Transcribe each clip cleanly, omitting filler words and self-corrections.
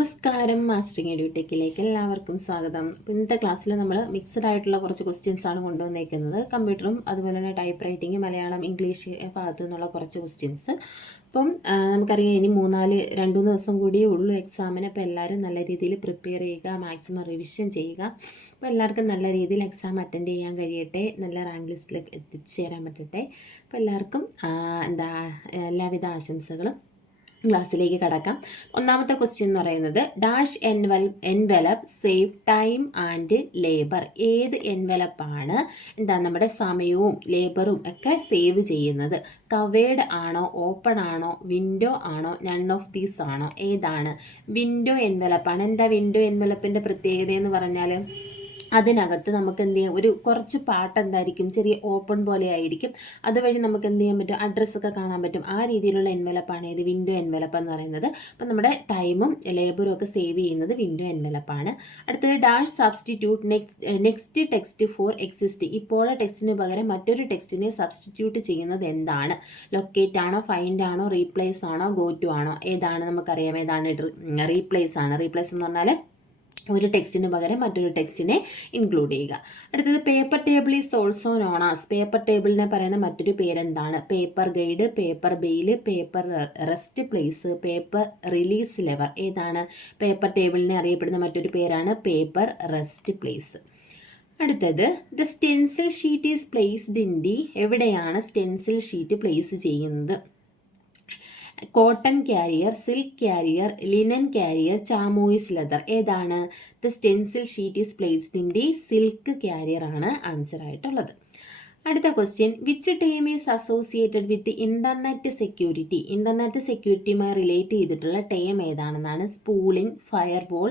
നമസ്കാരം, മാസ്റ്ററിങ് എഡ്യൂടെക്കിലേക്ക് എല്ലാവർക്കും സ്വാഗതം. ഇന്നത്തെ ക്ലാസ്സിൽ നമ്മൾ മിക്സഡ് ആയിട്ടുള്ള കുറച്ച് ക്വസ്റ്റ്യൻസ് ആണ് കൊണ്ടുവന്നേക്കുന്നത്. കമ്പ്യൂട്ടറും അതുപോലെ തന്നെ ടൈപ്പ് റൈറ്റിംഗ്, മലയാളം, ഇംഗ്ലീഷ് ഭാഗത്തു നിന്നുള്ള കുറച്ച് ക്വസ്റ്റ്യൻസ്. അപ്പം നമുക്കറിയാം ഇനി 2-3 ദിവസം കൂടിയേ ഉള്ളൂ എക്സാമിന്. അപ്പോൾ എല്ലാവരും നല്ല രീതിയിൽ പ്രിപ്പയർ ചെയ്യുക, മാക്സിമം റിവിഷൻ ചെയ്യുക. അപ്പോൾ എല്ലാവർക്കും നല്ല രീതിയിൽ എക്സാം അറ്റൻഡ് ചെയ്യാൻ കഴിയട്ടെ, നല്ല റാങ്ക് ലിസ്റ്റിലേക്ക് എത്തിച്ചേരാൻ പറ്റട്ടെ. അപ്പോൾ എല്ലാവർക്കും എല്ലാവിധ ആശംസകളും. ക്ലാസ്സിലേക്ക് കടക്കാം. ഒന്നാമത്തെ ക്വസ്റ്റ്യൻ എന്ന് പറയുന്നത് dash envelope save time and labour. ഏത് എൻവലപ്പാണ് നമ്മുടെ സമയവും ലേബറും ഒക്കെ സേവ് ചെയ്യുന്നത്? കവേർഡ് ആണോ, ഓപ്പൺ ആണോ, വിൻഡോ ആണോ, നൺ ഓഫ് ദീസ് ആണോ? ഏതാണ്? വിൻഡോ എൻവലപ്പാണ്. എന്താ വിൻഡോ എൻവലപ്പിൻ്റെ പ്രത്യേകത എന്ന് പറഞ്ഞാൽ അതിനകത്ത് നമുക്ക് എന്ത് ചെയ്യാം, ഒരു കുറച്ച് പാർട്ട് എന്തായിരിക്കും, ചെറിയ ഓപ്പൺ പോലെ ആയിരിക്കും. അതുവഴി നമുക്ക് എന്ത് ചെയ്യാൻ പറ്റും, അഡ്രസ്സൊക്കെ കാണാൻ പറ്റും. ആ രീതിയിലുള്ള എൻവലപ്പാണ് ഇത് വിൻഡോ എൻവലപ്പ് എന്ന് പറയുന്നത്. അപ്പം നമ്മുടെ ടൈമും ലേബറും ഒക്കെ സേവ് ചെയ്യുന്നത് വിൻഡോ എൻവലപ്പാണ്. അടുത്തത് dash substitute next text for existing. ഇപ്പോഴുള്ള ടെക്സ്റ്റിന് പകരം മറ്റൊരു ടെക്സ്റ്റിനെ സബ്സ്റ്റിറ്റ്യൂട്ട് ചെയ്യുന്നത് എന്താണ്? ലൊക്കേറ്റ് ആണോ, ഫൈൻഡ് ആണോ, റീപ്ലേസ് ആണോ, ഗോ ടു ആണോ? ഏതാണ്? നമുക്കറിയാം ഏതാണ്. റീപ്ലേസ് ആണ്. റീപ്ലേസ് എന്ന് പറഞ്ഞാൽ ഒരു ടെക്സ്റ്റിന് പകരം മറ്റൊരു ടെക്സ്റ്റിനെ ഇൻക്ലൂഡ് ചെയ്യുക. അടുത്തത് paper table is also known as. Paper ടേബിളിനെ പറയുന്ന മറ്റൊരു പേരെന്താണ്? Paper guide, paper bail, paper rest place, paper release lever. ഏതാണ്? പേപ്പർ ടേബിളിനെ അറിയപ്പെടുന്ന മറ്റൊരു പേരാണ് പേപ്പർ റെസ്റ്റ് പ്ലേസ്. അടുത്തത് the stencil sheet is placed in the. എവിടെയാണ് സ്റ്റെൻസിൽ ഷീറ്റ് പ്ലേസ് ചെയ്യുന്നത്? Cotton carrier, silk carrier, linen carrier, chamois leather. ഏതാണ്? The stencil sheet is placed in the silk carrier ആണ് answer ആയിട്ടുള്ളത്. അടുത്ത question which term is associated with internet security. Internet സെക്യൂരിറ്റിയുമായി relate ചെയ്തിട്ടുള്ള term ഏതാണെന്നാണ്. Spooling, firewall,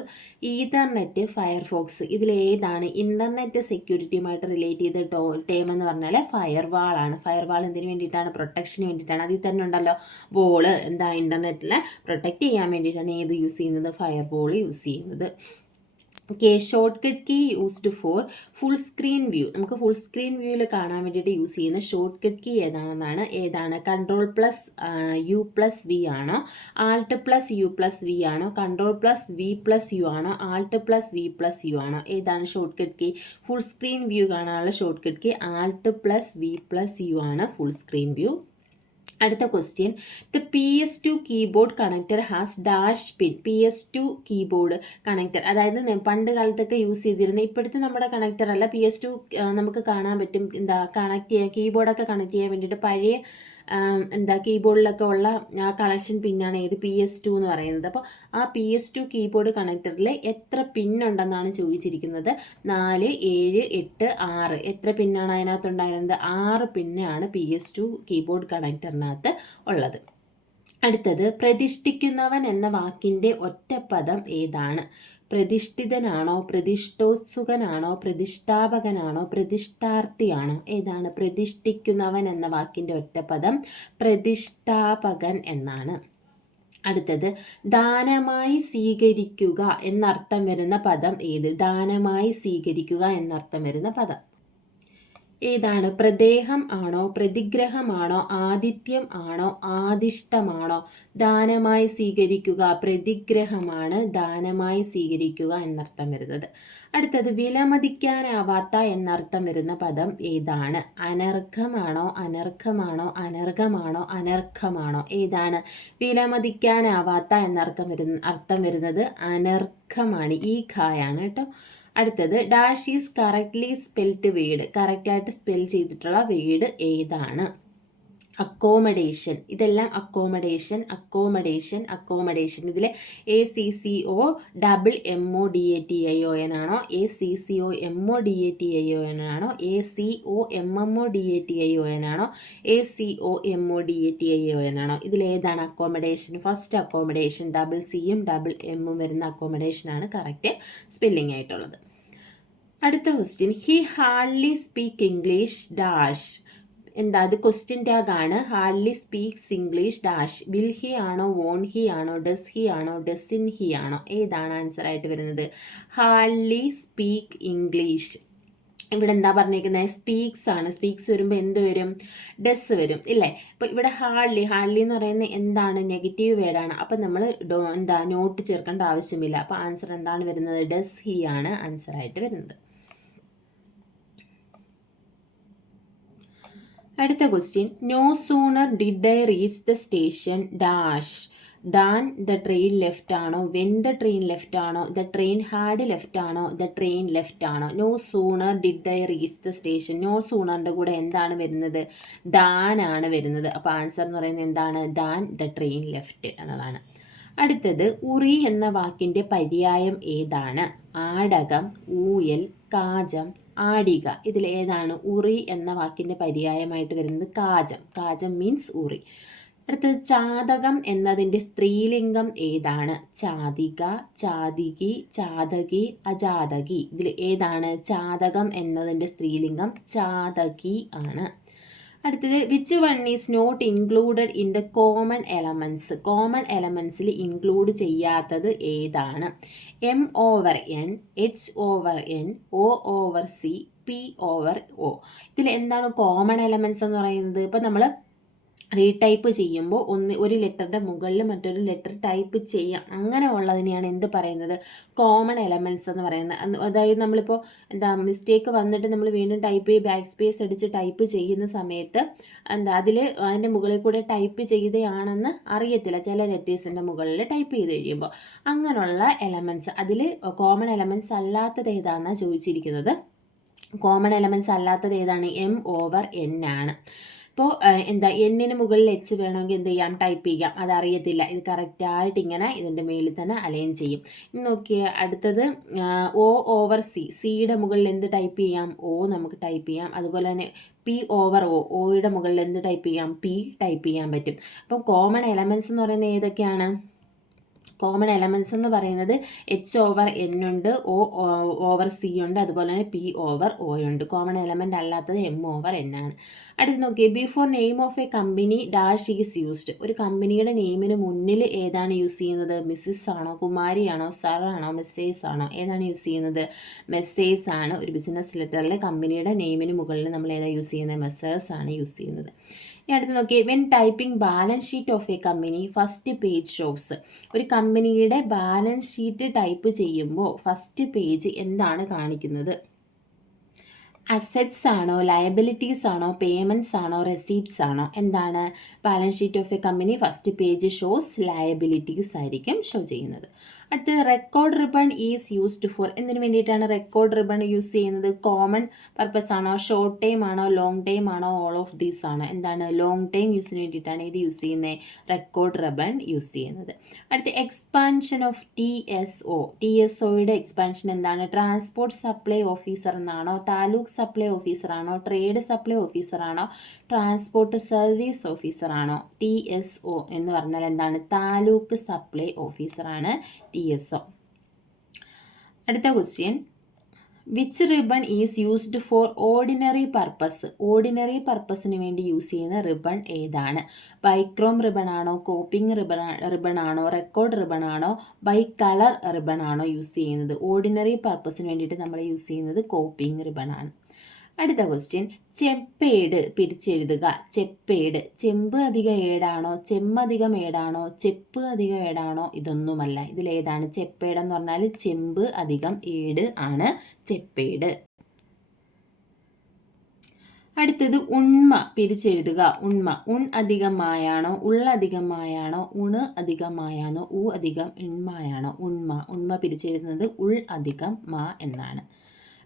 ethernet, Firefox. ഇതിലേതാണ് internet സെക്യൂരിറ്റിയുമായിട്ട് relate ചെയ്ത ടേം എന്ന് പറഞ്ഞാൽ ഫയർവാൾ ആണ്. ഫയർവാൾ എന്തിനു വേണ്ടിയിട്ടാണ്? പ്രൊട്ടക്ഷന് വേണ്ടിയിട്ടാണ്. അതിൽ തന്നെ ഉണ്ടല്ലോ വോള്, ഇൻ്റർനെറ്റിനെ പ്രൊട്ടക്റ്റ് ചെയ്യാൻ വേണ്ടിയിട്ടാണ് ഏത് യൂസ് ചെയ്യുന്നത്? ഫയർവാൾ യൂസ് ചെയ്യുന്നത്. Okay, shortcut key used for full screen view. നമുക്ക് ഫുൾ സ്ക്രീൻ വ്യൂവിൽ കാണാൻ വേണ്ടിയിട്ട് യൂസ് ചെയ്യുന്ന ഷോർട്ട് കട്ട് കീ ഏതാണ്? Ctrl+U+V ആണോ, Alt+U+V ആണോ, Ctrl+V+U ആണോ, Alt+V+U ആണോ? ഏതാണ് shortcut key? Full screen view കാണാനുള്ള ഷോർട്ട് കട്ട് കീ Alt+V+U ആണ് ഫുൾ സ്ക്രീൻ വ്യൂ. അടുത്ത question the PS2 keyboard connector has dash pin. PS2 keyboard connector, അതായത് പണ്ട് കാലത്തൊക്കെ യൂസ് ചെയ്തിരുന്ന, ഇപ്പോഴത്തെ നമ്മുടെ കണക്ടർ അല്ല. PS2 നമുക്ക് കാണാൻ പറ്റും കണക്ട് ചെയ്യാൻ, കീബോർഡൊക്കെ കണക്ട് ചെയ്യാൻ വേണ്ടിയിട്ട് പഴയ കീബോർഡിലൊക്കെ ഉള്ള ആ കണക്ഷൻ പിന്നാണ് ഏത്? PS2 എന്ന് പറയുന്നത്. അപ്പോൾ ആ PS2 കീബോർഡ് കണക്ടറിൽ എത്ര പിന്നുണ്ടെന്നാണ് ചോദിച്ചിരിക്കുന്നത്. 4, 7, 8, 6. എത്ര പിന്നാണ് അതിനകത്തുണ്ടായിരുന്നത്? 6 പിന്നാണ് PS2 കീബോർഡ് കണക്ടറിനകത്ത് ഉള്ളത്. അടുത്തത് പ്രതിഷ്ഠിക്കുന്നവൻ എന്ന വാക്കിൻ്റെ ഒറ്റപ്പദം ഏതാണ്? പ്രതിഷ്ഠിതനാണോ, പ്രതിഷ്ഠോത്സുകനാണോ, പ്രതിഷ്ഠാപകനാണോ, പ്രതിഷ്ഠാർത്ഥിയാണോ? ഏതാണ്? പ്രതിഷ്ഠിക്കുന്നവൻ എന്ന വാക്കിൻ്റെ ഒറ്റപ്പദം പ്രതിഷ്ഠാപകൻ എന്നാണ്. അടുത്തത് ദാനമായി സ്വീകരിക്കുക എന്നർത്ഥം വരുന്ന പദം ഏത്? ദാനമായി സ്വീകരിക്കുക എന്നർത്ഥം വരുന്ന പദം ഏതാണ്? പ്രദേഹം ആണോ, പ്രതിഗ്രഹമാണോ, ആതിഥ്യം ആണോ, ആദിഷ്ടമാണോ? ദാനമായി സ്വീകരിക്കുക പ്രതിഗ്രഹമാണ് ദാനമായി സ്വീകരിക്കുക എന്നർത്ഥം വരുന്നത്. അടുത്തത് വിലമതിക്കാനാവാത്ത എന്നർത്ഥം വരുന്ന പദം ഏതാണ്? അനർഘമാണോ, അനർഘമാണോ, അനർഘമാണോ, അനർഘമാണോ? ഏതാണ്? വിലമതിക്കാനാവാത്ത അർത്ഥം വരുന്നത് അനർഘമാണ്. ഈ ഖായാണ് കേട്ടോ. അടുത്തത് dash is correctly spelled word. കറക്റ്റായിട്ട് സ്പെൽ ചെയ്തിട്ടുള്ള വേർഡ് ഏതാണ്? അക്കോമഡേഷൻ. ഇതെല്ലാം അക്കോമഡേഷൻ, അക്കോമഡേഷൻ, അക്കോമഡേഷൻ. ഇതിൽ ACCOMMODATION ആണോ, ACCOMMODATION ആണോ, ACOMMODATION ആണോ, ACOMMODATION ആണോ? ഇതിലേതാണ് അക്കോമഡേഷൻ? ഫസ്റ്റ് അക്കോമഡേഷൻ, CCയും M വരുന്ന അക്കോമഡേഷനാണ് കറക്റ്റ് സ്പെല്ലിംഗ് ആയിട്ടുള്ളത്. അടുത്ത question he hardly speak English dash. അത് ക്വസ്റ്റ്യൻ ടാഗ് ആണ്. Hardly speaks English dash. Will he ആണോ, വോൺ ഹി ആണോ, ഡസ് ഹി ആണോ, ഡസിൻ ഹി ആണോ? ഏതാണ് ആൻസർ ആയിട്ട് വരുന്നത്? Hardly speak English. ഇവിടെ എന്താ പറഞ്ഞിരിക്കുന്നത്? സ്പീക്സ് ആണ്. സ്പീക്സ് വരുമ്പോൾ എന്ത് വരും? ഡസ് വരും ഇല്ലേ? അപ്പോൾ ഇവിടെ ഹാർഡ്ലി എന്ന് പറയുന്നത് എന്താണ്? നെഗറ്റീവ് വേർഡാണ്. അപ്പം നമ്മൾ നോട്ട് ചേർക്കേണ്ട ആവശ്യമില്ല. അപ്പോൾ ആൻസർ എന്താണ് വരുന്നത്? ഡസ് ഹി ആണ് ആൻസർ ആയിട്ട് വരുന്നത്. അടുത്ത question, no sooner did I reach the station dash than the train left ആണോ, വെൻ ദ ട്രെയിൻ ലെഫ്റ്റ് ആണോ, ദ ട്രെയിൻ ഹാഡ് ലെഫ്റ്റ് ആണോ, ദ ട്രെയിൻ ലെഫ്റ്റ് ആണോ? No sooner did I reach the station. No സൂണറിൻ്റെ കൂടെ എന്താണ് വരുന്നത്? Than ആണ് വരുന്നത്. അപ്പോൾ ആൻസർ എന്ന് പറയുന്നത് എന്താണ്? ദാൻ ദ ട്രെയിൻ ലെഫ്റ്റ് എന്നതാണ്. അടുത്തത്, ഉറി എന്ന വാക്കിൻ്റെ പര്യായം ഏതാണ്? ആടകം, ഊയൽ, കാജം, ആടിക. ഇതിൽ ഏതാണ് ഉറി എന്ന വാക്കിൻ്റെ പര്യായമായിട്ട് വരുന്നത്? കാജം. കാജം മീൻസ് ഉറി. അടുത്തത്, ചാതകം എന്നതിൻ്റെ സ്ത്രീലിംഗം ഏതാണ്? ചാതിക, ചാതികി, ചാതകി, അജാതകി. ഇതിൽ ഏതാണ്? ചാതകം എന്നതിൻ്റെ സ്ത്രീലിംഗം ചാതകി ആണ്. അടുത്തത്, which one is not included in the common elements. Common എലമെൻറ്റ്സിൽ ഇൻക്ലൂഡ് ചെയ്യാത്തത് ഏതാണ്? M/N, H/N, O/C, P/O. ഇതിൽ എന്താണ് കോമൺ എലമെൻറ്റ്സ് എന്ന് പറയുന്നത്? ഇപ്പം നമ്മൾ റീടൈപ്പ് ചെയ്യുമ്പോൾ ഒരു ലെറ്ററിൻ്റെ മുകളിൽ മറ്റൊരു ലെറ്റർ ടൈപ്പ് ചെയ്യാം, അങ്ങനെ ഉള്ളതിനെയാണ് എന്ത് പറയുന്നത്? കോമൺ എലമെൻറ്റ്സ് എന്ന് പറയുന്നത്. അതായത് നമ്മളിപ്പോൾ മിസ്റ്റേക്ക് വന്നിട്ട് നമ്മൾ വീണ്ടും ബാക്ക് സ്പേസ് അടിച്ച് ടൈപ്പ് ചെയ്യുന്ന സമയത്ത് അതിൻ്റെ മുകളിൽ കൂടെ ടൈപ്പ് ചെയ്തതാണെന്ന് അറിയത്തില്ല, ചില ലെറ്റേഴ്സിൻ്റെ മുകളിൽ ടൈപ്പ് ചെയ്ത് കഴിയുമ്പോൾ. അങ്ങനെയുള്ള എലമെൻറ്റ്സ്, അതിൽ കോമൺ എലമെൻറ്റ്സ് അല്ലാത്തത് ഏതാണെന്നാണ് ചോദിച്ചിരിക്കുന്നത്. കോമൺ എലമെൻറ്റ്സ് അല്ലാത്തത് ഏതാണ്? M/N ആണ്. അപ്പോൾ എന്നിന് മുകളിൽ എച്ച് വേണമെങ്കിൽ എന്ത് ചെയ്യാം? ടൈപ്പ് ചെയ്യാം. അതറിയത്തില്ല, ഇത് കറക്റ്റായിട്ട് ഇങ്ങനെ ഇതിൻ്റെ മേളിൽ തന്നെ അലൈൻ ചെയ്യും. ഇനി നോക്കിയേ, അടുത്തത് O/C. സിയുടെ മുകളിൽ എന്ത് ടൈപ്പ് ചെയ്യാം? O നമുക്ക് ടൈപ്പ് ചെയ്യാം. അതുപോലെ തന്നെ P/O. ഓയുടെ മുകളിൽ എന്ത് ടൈപ്പ് ചെയ്യാം? P ടൈപ്പ് ചെയ്യാൻ പറ്റും. അപ്പോൾ കോമൺ എലമെൻറ്റ്സ് എന്ന് പറയുന്നത് ഏതൊക്കെയാണ്? കോമൺ എലമെൻറ്റ്സ് എന്ന് പറയുന്നത് H/N ഉണ്ട്, O/C ഉണ്ട്, അതുപോലെ തന്നെ P/O ഉണ്ട്. കോമൺ എലമെൻ്റ് അല്ലാത്തത് M/N ആണ്. അടുത്ത് നോക്കിയേ, before name of A company dash is used. ഒരു കമ്പനിയുടെ നെയിമിന് മുന്നിൽ ഏതാണ് യൂസ് ചെയ്യുന്നത്? മിസ്സിസ് ആണോ, കുമാരിയാണോ, സർ ആണോ, മെസ്സേഴ്സ് ആണോ? ഏതാണ് യൂസ് ചെയ്യുന്നത്? മെസ്സേഴ്സ് ആണ്. ഒരു ബിസിനസ് ലെറ്ററിൽ കമ്പനിയുടെ നെയിമിന് മുകളിൽ നമ്മൾ ഏതാണ് യൂസ് ചെയ്യുന്നത്? മെസ്സേഴ്സ് ആണ് യൂസ് ചെയ്യുന്നത്. അടുത്ത് നോക്കിയേ, when typing balance sheet of A company first page shows. ഒരു കമ്പനിയുടെ ബാലൻസ് ഷീറ്റ് ടൈപ്പ് ചെയ്യുമ്പോൾ ഫസ്റ്റ് പേജ് എന്താണ് കാണിക്കുന്നത്? അസറ്റ്സ് ആണോ, ലയബിലിറ്റീസ് ആണോ, പേയ്മെൻറ്റ്സ് ആണോ, റെസീപ്റ്റ്സ് ആണോ? എന്താണ്? Balance sheet of A company first page shows liabilities ആയിരിക്കും ഷോ ചെയ്യുന്നത്. അടുത്ത്, record ribbon is used four. എന്തിനു വേണ്ടിയിട്ടാണ് റെക്കോർഡ് റിബൺ യൂസ് ചെയ്യുന്നത്? കോമൺ പർപ്പസ് ആണോ, ഷോർട്ട് ടൈം ആണോ, ലോങ് ടൈം ആണോ, ഓൾ ഓഫ് ദീസ് ആണ്? എന്താണ്? ലോങ് ടൈം യൂസിന് വേണ്ടിയിട്ടാണ് ഇത് യൂസ് ചെയ്യുന്നത്, റെക്കോർഡ് റിബൺ യൂസ് ചെയ്യുന്നത്. അടുത്ത്, എക്സ്പാൻഷൻ ഓഫ് TSO. TSOയുടെ എക്സ്പാൻഷൻ എന്താണ്? ട്രാൻസ്പോർട്ട് സപ്ലൈ ഓഫീസർ എന്നാണോ, താലൂക്ക് സപ്ലൈ ഓഫീസർ ആണോ, ട്രേഡ് സപ്ലൈ ഓഫീസർ ആണോ, ട്രാൻസ്പോർട്ട് സർവീസ് ഓഫീസർ ആണോ? TSO എന്ന് പറഞ്ഞാൽ എന്താണ്? താലൂക്ക് സപ്ലൈ ഓഫീസറാണ് TSO. അടുത്ത question, which ribbon is used for ordinary purpose. Ordinary പർപ്പസിന് വേണ്ടി യൂസ് ചെയ്യുന്ന റിബൺ ഏതാണ്? ബൈക്രോം റിബൺ ആണോ, കോപ്പിംഗ് റിബൺ ആണോ, റെക്കോർഡ് റിബൺ ആണോ, ബൈ കളർ റിബൺ ആണോ യൂസ് ചെയ്യുന്നത്? ഓർഡിനറി പർപ്പസിന് വേണ്ടിയിട്ട് നമ്മൾ യൂസ് ചെയ്യുന്നത് കോപ്പിംഗ് റിബൺ ആണ്. അടുത്ത ക്വസ്റ്റ്യൻ, ചെപ്പേട് പിരിച്ചെഴുതുക. ചെപ്പേട് ചെമ്പ് അധികം ഏടാണോ, ചെമ്മധികം ഏടാണോ, ചെപ്പ് അധികം ഏടാണോ? ഇതൊന്നുമല്ല. ഇതിലേതാണ്? ചെപ്പേടെന്ന് പറഞ്ഞാൽ ചെമ്പ് അധികം ഏട് ആണ് ചെപ്പേട്. അടുത്തത്, ഉണ്മ പിരിച്ചെഴുതുക. ഉണ്മ ഉൺ അധികം മായാണോ, ഉള്ളധികം മായാണോ, ഉണ് അധികം മായാണോ, ഉ അധികം ഇൺമായാണോ? ഉണ്മ പിരിച്ചെഴുതുന്നത് ഉൾ അധികം മാ എന്നാണ്.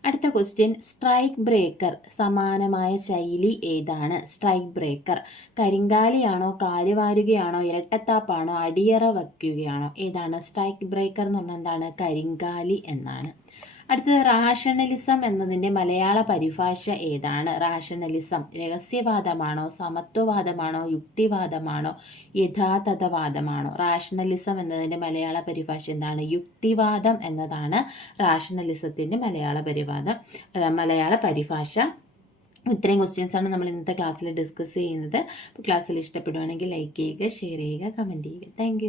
അടുത്ത ക്വസ്റ്റ്യൻ, സ്ട്രൈക്ക് ബ്രേക്കർ സമാനമായ ശൈലി ഏതാണ്? സ്ട്രൈക്ക് ബ്രേക്കർ കരിങ്കാലിയാണോ, കാലുവാരുകയാണോ, ഇരട്ടത്താപ്പാണോ, അടിയറ വയ്ക്കുകയാണോ? ഏതാണ്? സ്ട്രൈക്ക് ബ്രേക്കർ എന്ന് പറഞ്ഞാൽ എന്താണ്? കരിങ്കാലി എന്നാണ്. അടുത്തത്, റാഷണലിസം എന്നതിൻ്റെ മലയാള പരിഭാഷ ഏതാണ്? റാഷണലിസം രഹസ്യവാദമാണോ, സമത്വവാദമാണോ, യുക്തിവാദമാണോ, യഥാതഥവാദമാണോ? റാഷണലിസം എന്നതിൻ്റെ മലയാള പരിഭാഷ എന്താണ്? യുക്തിവാദം എന്നതാണ് റാഷണലിസത്തിൻ്റെ മലയാള പരിഭാഷ. ഇത്രയും ക്വസ്റ്റ്യൻസാണ് നമ്മൾ ഇന്നത്തെ ക്ലാസ്സിൽ ഡിസ്കസ് ചെയ്യുന്നത്. അപ്പോൾ ക്ലാസ്സിൽ ഇഷ്ടപ്പെടുവാണെങ്കിൽ ലൈക്ക് ചെയ്യുക, ഷെയർ ചെയ്യുക, കമൻറ്റ് ചെയ്യുക. താങ്ക്